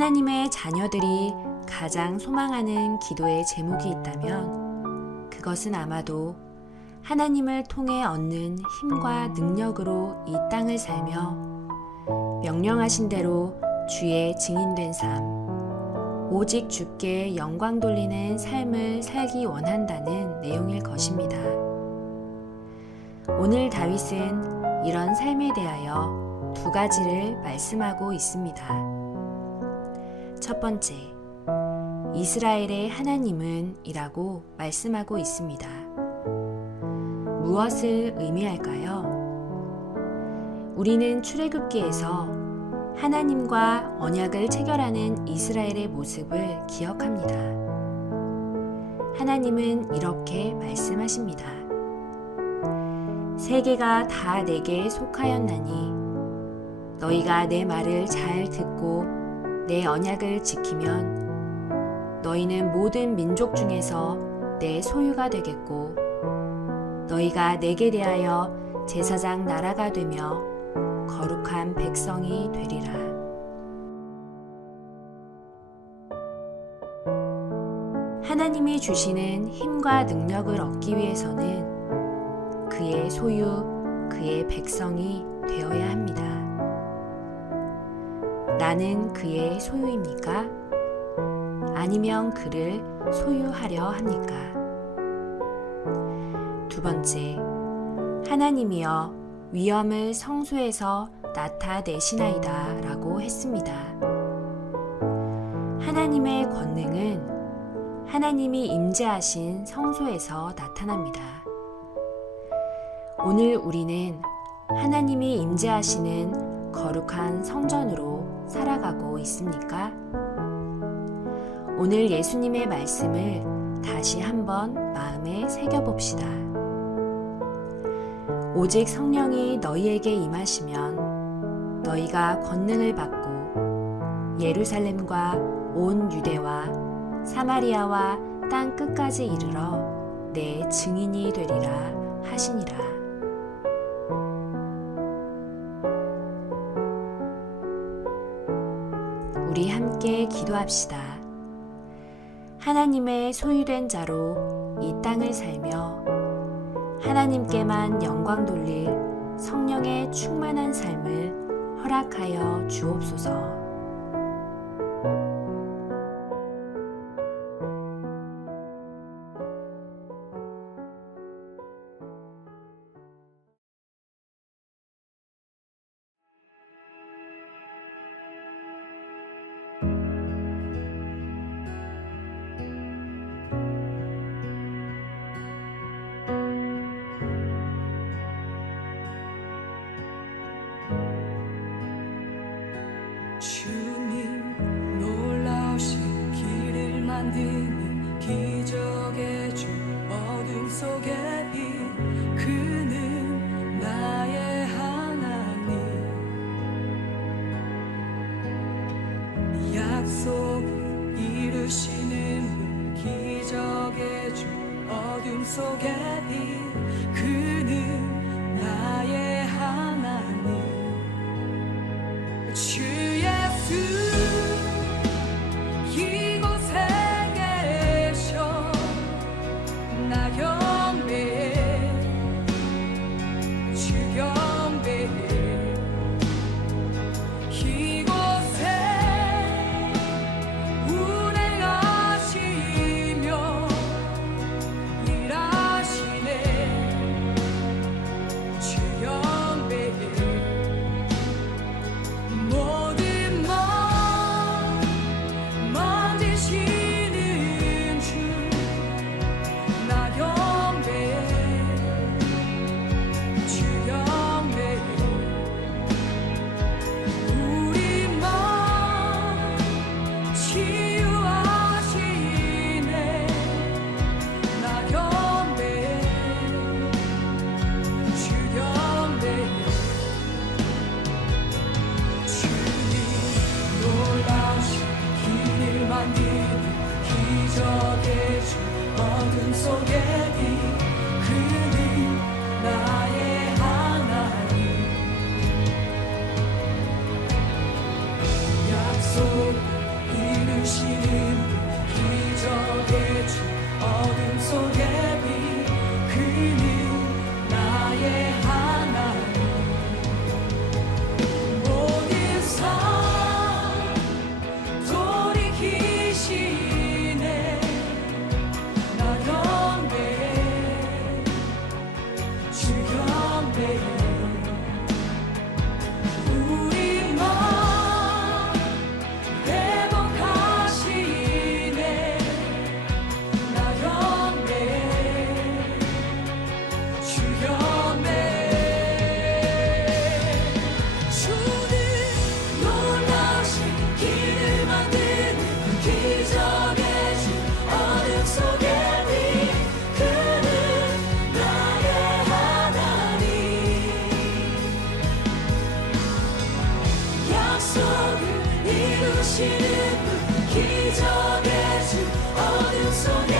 하나님의 자녀들이 가장 소망하는 기도의 제목이 있다면 그것은 아마도 하나님을 통해 얻는 힘과 능력으로 이 땅을 살며 명령하신 대로 주의 증인된 삶, 오직 주께 영광 돌리는 삶을 살기 원한다는 내용일 것입니다. 오늘 다윗은 이런 삶에 대하여 두 가지를 말씀하고 있습니다. 첫 번째, 이스라엘의 하나님은 이라고 말씀하고 있습니다. 무엇을 의미할까요? 우리는 출애굽기에서 하나님과 언약을 체결하는 이스라엘의 모습을 기억합니다. 하나님은 이렇게 말씀하십니다. 세계가 다 내게 속하였나니 너희가 내 말을 잘 듣고 내 언약을 지키면 너희는 모든 민족 중에서 내 소유가 되겠고 너희가 내게 대하여 제사장 나라가 되며 거룩한 백성이 되리라. 하나님이 주시는 힘과 능력을 얻기 위해서는 그의 소유, 그의 백성이 되어야 합니다. 나는 그의 소유입니까? 아니면 그를 소유하려 합니까? 두 번째, 하나님이여 위엄을 성소에서 나타내시나이다 라고 했습니다. 하나님의 권능은 하나님이 임재하신 성소에서 나타납니다. 오늘 우리는 하나님이 임재하시는 거룩한 성전으로 살아가고 있습니까? 오늘 예수님의 말씀을 다시 한번 마음에 새겨봅시다. 오직 성령이 너희에게 임하시면 너희가 권능을 받고 예루살렘과 온 유대와 사마리아와 땅 끝까지 이르러 내 증인이 되리라 하시니라. 함께 기도합시다. 하나님의 소유된 자로 이 땅을 살며 하나님께만 영광 돌릴 성령의 충만한 삶을 허락하여 주옵소서. 주님 놀라우신 길을 만드는 기적의 주 어둠 속에 빛 그는 나의 하나님. 약속 이루시는 분 기적의 주 어둠 속에 빛 그는 나의 예 이적의 주 어둠 속에